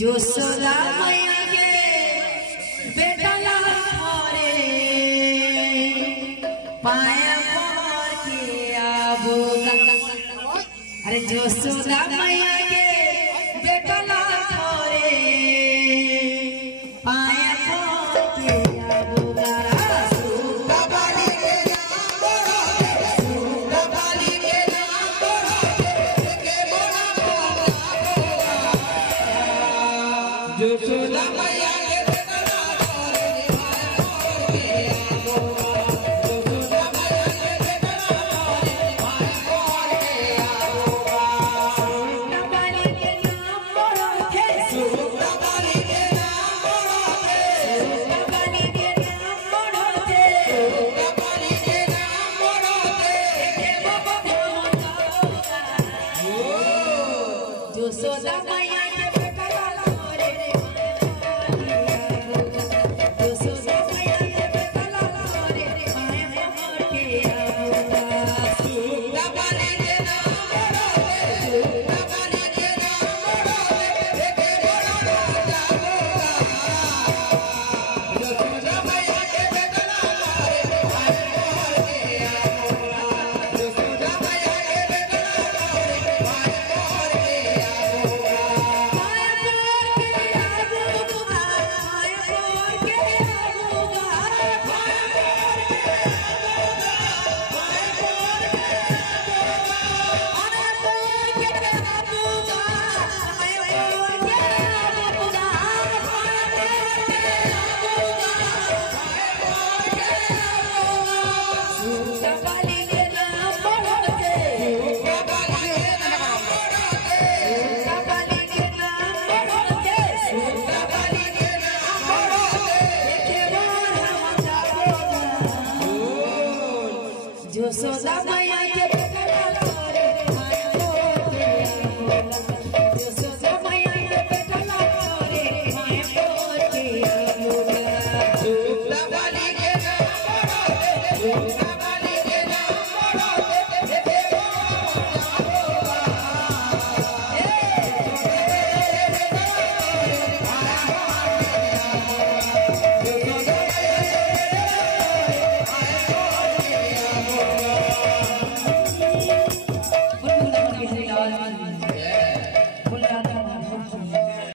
यशोदा मैया के बेटा लारे पाया पर के आबोगा। अरे यशोदा मैया के बेटा लारे पाया पर के आबोगा। यशोदा मैया के बेटा लारे यशोदा मैया के बेटा लारे पाया पर के आबोगा। सुता बाली के नाम बड़ा थे, सुता बाली के नाम बड़ा थे, सुता बाली के नाम बड़ा थे, सुता बाली के नाम बड़ा थे। हे बाबा भगवान यशोदा मैया के बेटा लारे यशोदा मैया के बेटा लारे पाया पर के आबोगा। सुता बाली के नाम बड़ा थे, सुता बाली के नाम बड़ा थे, देखे बड़ा राजा होगा। यशोदा मैया के बेटा लारे पाया पर के आबोगा। यशोदा मैया के बेटा लारे पाया पर के आबोगा। यशोदा मैया के बेटा लारे पाया पर के आबोगा। यशोदा मैया के बेटा लारे पाया पर के आबोगा। सुता बाली के नाम बड़ा थे, सुता बाली के नाम बड़ा थे, देखे बड़ा राजा होगा।